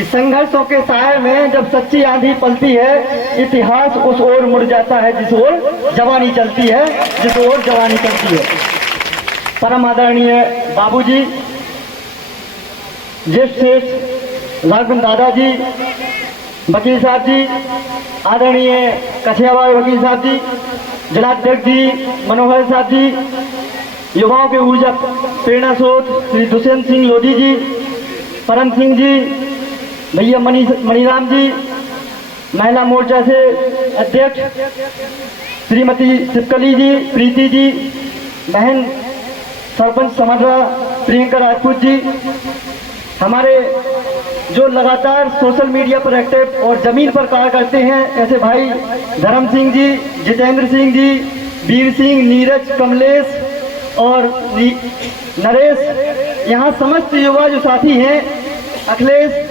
कि संघर्षों के साए में जब सच्ची आंधी पलती है, इतिहास उस ओर मुड़ जाता है जिस ओर जवानी चलती है, जिस ओर जवानी चलती है। परम आदरणीय बाबूजी, ज्येष्ठ सेठ राघवन दादाजी, वकील साहब जी, आदरणीय कछियावाड़ वकील साहब जी, जिलाध्यक्ष जी मनोहर साहब जी, युवाओं के ऊर्जा प्रेरणा स्रोत श्री दुष्यंत सिंह लोधी जी, परम सिंह जी, भैया मणिराम जी, महिला मोर्चा से अध्यक्ष श्रीमती शिवकली जी, प्रीति जी, बहन सरपंच समर्रा प्रियंका राजपूत जी, हमारे जो लगातार सोशल मीडिया पर एक्टिव और जमीन पर कार्य करते हैं ऐसे भाई धर्म सिंह जी, जितेंद्र सिंह जी, वीर सिंह, नीरज, कमलेश और नरेश, यहाँ समस्त युवा जो साथी हैं, अखिलेश,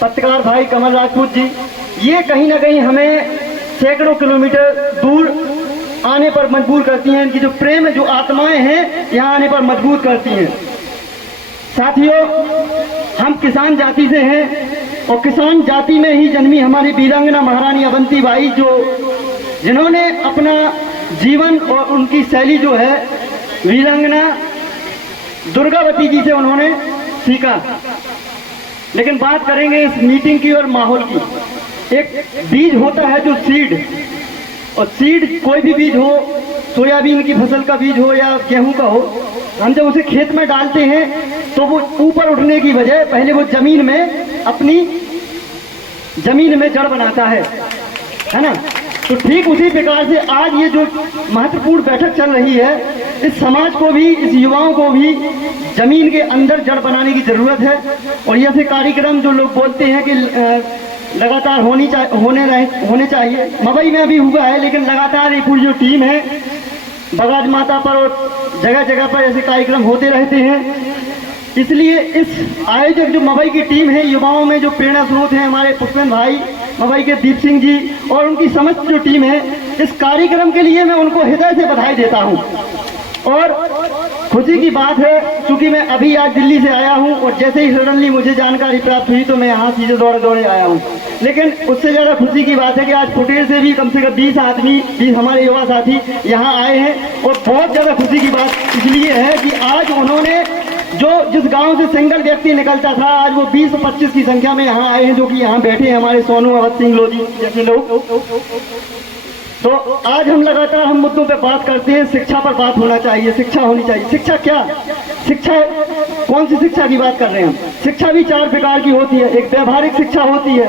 पत्रकार भाई कमल राजपूत जी, ये कहीं ना कहीं हमें सैकड़ों किलोमीटर दूर आने पर मजबूर करती हैं। इनकी जो प्रेम, जो आत्माएं हैं, यहाँ आने पर मजबूर करती हैं। साथियों, हम किसान जाति से हैं और किसान जाति में ही जन्मी हमारी वीरांगना महारानी अवंती बाई, जिन्होंने अपना जीवन और उनकी शैली जो है वीरांगना दुर्गावती जी से उन्होंने सीखा। लेकिन बात करेंगे इस मीटिंग की और माहौल की। एक बीज होता है जो सीड, और सीड कोई भी बीज हो, सोयाबीन की फसल का बीज हो या गेहूं का हो, हम जब उसे खेत में डालते हैं तो वो ऊपर उठने की बजाय पहले वो जमीन में अपनी जमीन में जड़ बनाता है ना। तो ठीक उसी प्रकार से आज ये जो महत्वपूर्ण बैठक चल रही है, इस समाज को भी, इस युवाओं को भी जमीन के अंदर जड़ बनाने की जरूरत है। और ऐसे कार्यक्रम जो लोग बोलते हैं कि लगातार होने चाहिए, मवई में भी हुआ है, लेकिन लगातार ये पूरी जो टीम है बगराज माता पर और जगह जगह पर ऐसे कार्यक्रम होते रहते हैं। इसलिए इस आयोजक जो मवई की टीम है, युवाओं में जो प्रेरणा स्रोत हैं हमारे पुष्पेंद्र भाई, मवई के दीप सिंह जी और उनकी समस्त जो टीम है, इस कार्यक्रम के लिए मैं उनको हृदय से बधाई देता हूं। और खुशी की बात है, क्योंकि मैं अभी आज दिल्ली से आया हूं और जैसे ही सडनली मुझे जानकारी प्राप्त हुई तो मैं यहाँ सीधे दौड़े आया हूं। लेकिन उससे ज़्यादा खुशी की बात है कि आज फुटेर से भी कम से कम 20 आदमी, 20 हमारे युवा साथी यहाँ आए हैं। और बहुत ज़्यादा खुशी की बात इसलिए है कि आज उन्होंने जिस गांव से सिंगल व्यक्ति निकलता था, आज वो 20-25 की संख्या में यहाँ आए हैं, जो कि यहाँ बैठे हैं हमारे सोनू अवध सिंह लोधी जैसे लोग। तो आज हम लगातार मुद्दों पे बात करते हैं। शिक्षा पर बात होना चाहिए, शिक्षा होनी चाहिए। शिक्षा क्या? शिक्षा कौन सी शिक्षा की बात कर रहे हैं हम? शिक्षा भी 4 प्रकार की होती है। एक व्यवहारिक शिक्षा होती है,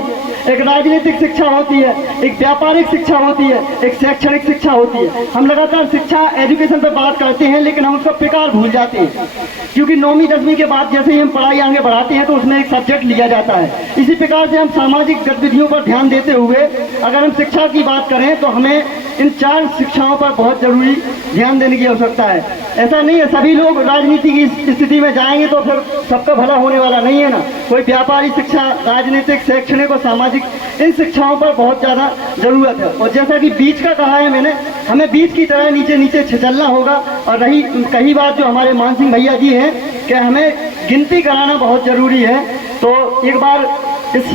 एक राजनीतिक शिक्षा होती है, एक व्यापारिक शिक्षा होती है, एक शैक्षणिक शिक्षा होती है। हम लगातार शिक्षा, एजुकेशन पर बात करते हैं, लेकिन हम उसका प्रकार भूल जाते हैं, क्योंकि 9वीं 10वीं के बाद जैसे ही हम पढ़ाई आगे बढ़ाते हैं तो उसमें एक सब्जेक्ट लिया जाता है। इसी प्रकार से हम सामाजिक गतिविधियों पर ध्यान देते हुए अगर हम शिक्षा की बात करें तो हमें इन 4 शिक्षाओं पर बहुत जरूरी ध्यान देने की आवश्यकता है। ऐसा नहीं है सभी लोग राजनीति की स्थिति में जाएंगे तो फिर सबका भला होने वाला नहीं है ना। कोई व्यापारिक शिक्षा, राजनीतिक, शैक्षणिक और सामाजिक, इन शिक्षाओं पर बहुत ज़्यादा ज़रूरत है। और जैसा कि बीज का कहा है मैंने, हमें बीज की तरह नीचे नीचे चलना होगा। और रही कही बात जो हमारे मान सिंह भैया जी हैं कि हमें गिनती कराना बहुत ज़रूरी है, तो एक बार इस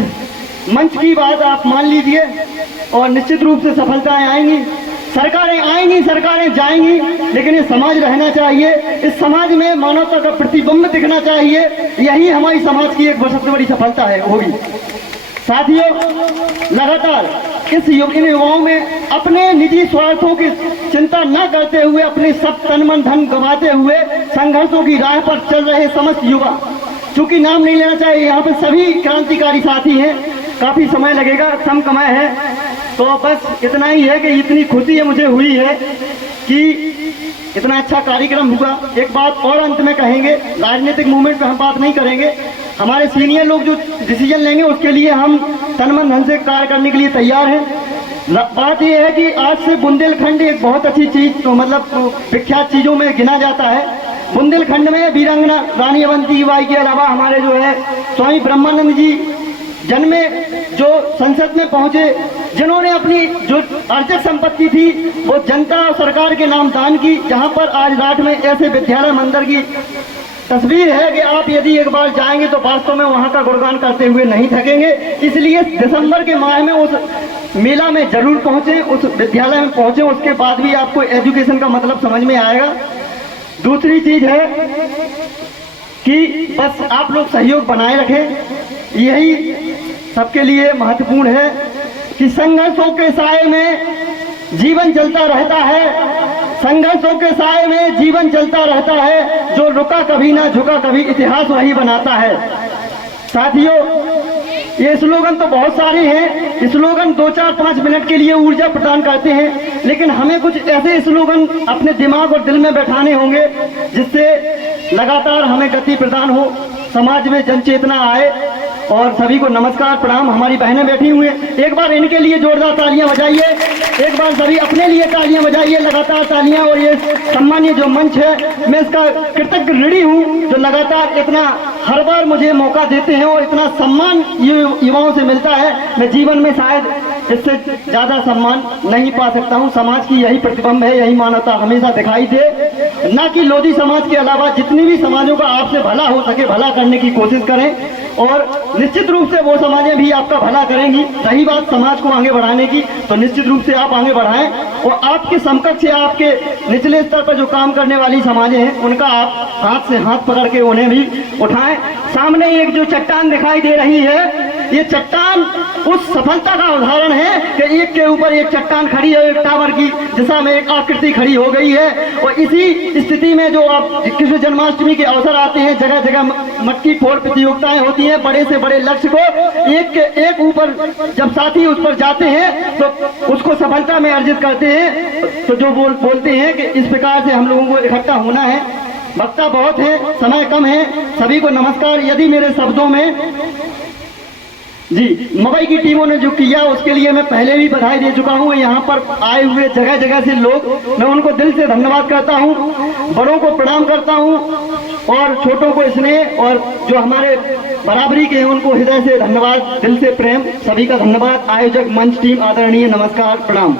मंच की बात आप मान लीजिए और निश्चित रूप से सफलताएं आएंगी। सरकारें आएंगी, सरकारें जाएंगी, लेकिन ये समाज रहना चाहिए। इस समाज में मानवता का प्रतिबिंब दिखना चाहिए। यही हमारी समाज की एक सबसे बड़ी सफलता है होगी। साथियों, लगातार इन युवाओं में अपने निजी स्वार्थों की चिंता न करते हुए, अपने सब तन मन धन गंवाते हुए संघर्षों की राह पर चल रहे समस्त युवा, चूंकि नाम नहीं लेना चाहिए, यहाँ पे सभी क्रांतिकारी साथी हैं, काफी समय लगेगा, कम समय है, तो बस इतना ही है कि इतनी खुशी है मुझे हुई है कि इतना अच्छा कार्यक्रम हुआ। एक बात और अंत में कहेंगे, राजनीतिक मूवमेंट पे हम बात नहीं करेंगे। हमारे सीनियर लोग जो डिसीजन लेंगे उसके लिए हम तन मन धन से कार्य करने के लिए तैयार हैं। बात यह है कि आज से बुंदेलखंड एक बहुत अच्छी चीज, तो मतलब विख्यात चीजों में गिना जाता है। बुंदेलखंड में वीरांगना रानी अवंती बाई के अलावा हमारे जो है स्वामी ब्रह्मानंद जी जन्मे, जो संसद में पहुंचे, जिन्होंने अपनी जो अर्जित संपत्ति थी वो जनता और सरकार के नाम दान की। जहां पर आज राठ में ऐसे विद्यालय मंदिर की तस्वीर है कि आप यदि एक बार जाएंगे तो वास्तव में वहाँ का गुणगान करते हुए नहीं थकेंगे। इसलिए दिसंबर के माह में उस मेला में जरूर पहुँचे, उस विद्यालय में पहुँचे, उसके बाद भी आपको एजुकेशन का मतलब समझ में आएगा। दूसरी चीज है कि बस आप लोग सहयोग बनाए रखें, यही सबके लिए महत्वपूर्ण है कि संघर्षों के साए में जीवन चलता रहता है, संघर्षों के साए में जीवन चलता रहता है, जो रुका कभी ना झुका कभी इतिहास वही बनाता है। साथियों, ये स्लोगन तो बहुत सारे हैं, स्लोगन 2, 4, 5 मिनट के लिए ऊर्जा प्रदान करते हैं, लेकिन हमें कुछ ऐसे स्लोगन अपने दिमाग और दिल में बैठाने होंगे जिससे लगातार हमें गति प्रदान हो, समाज में जन चेतना आए। और सभी को नमस्कार प्रणाम। हमारी बहनें बैठी हुई हैं, एक बार इनके लिए जोरदार तालियां बजाइए, एक बार सभी अपने लिए तालियां बजाइए, लगातार तालियां। और ये सम्मानीय जो मंच है, मैं इसका कृतज्ञ ऋणी हूं जो लगातार इतना हर बार मुझे मौका देते हैं और इतना सम्मान युवाओं से मिलता है। मैं जीवन में शायद इससे ज्यादा सम्मान नहीं पा सकता हूं। समाज की यही प्रतिबिंब है, यही मानवता हमेशा दिखाई दे। ना कि लोधी समाज के अलावा जितनी भी समाजों का आपसे भला हो सके भला करने की कोशिश करें, और निश्चित रूप से वो समाजें भी आपका भला करेंगी। रही बात समाज को आगे बढ़ाने की, तो निश्चित रूप से आप आगे बढ़ाएं और आपके समकक्ष या आपके निचले स्तर पर जो काम करने वाली समाजें हैं उनका आप हाथ से हाथ पकड़ के उन्हें भी उठाएं। सामने एक जो चट्टान दिखाई दे रही है, ये चट्टान उस सफलता का उदाहरण है कि एक के ऊपर एक चट्टान खड़ी है, एक टावर की दिशा में एक आकृति खड़ी हो गई है। और इसी स्थिति में जो आप कृष्ण जन्माष्टमी के अवसर आते हैं, जगह जगह मटकी फोड़ प्रतियोगिताएं होती हैं, बड़े से बड़े लक्ष्य को एक के एक ऊपर जब साथी उस पर जाते हैं तो उसको सफलता में अर्जित करते हैं। तो जो बोलते हैं कि इस प्रकार से हम लोगों को इकट्ठा होना है। वक्ता बहुत है, समय कम है, सभी को नमस्कार। यदि मेरे शब्दों में जी मवई की टीमों ने जो किया उसके लिए मैं पहले भी बधाई दे चुका हूं। यहाँ पर आए हुए जगह जगह से लोग, मैं उनको दिल से धन्यवाद करता हूं, बड़ों को प्रणाम करता हूं और छोटों को स्नेह, और जो हमारे बराबरी के हैं उनको हृदय से धन्यवाद, दिल से प्रेम। सभी का धन्यवाद। आयोजक मंच टीम आदरणीय, नमस्कार प्रणाम।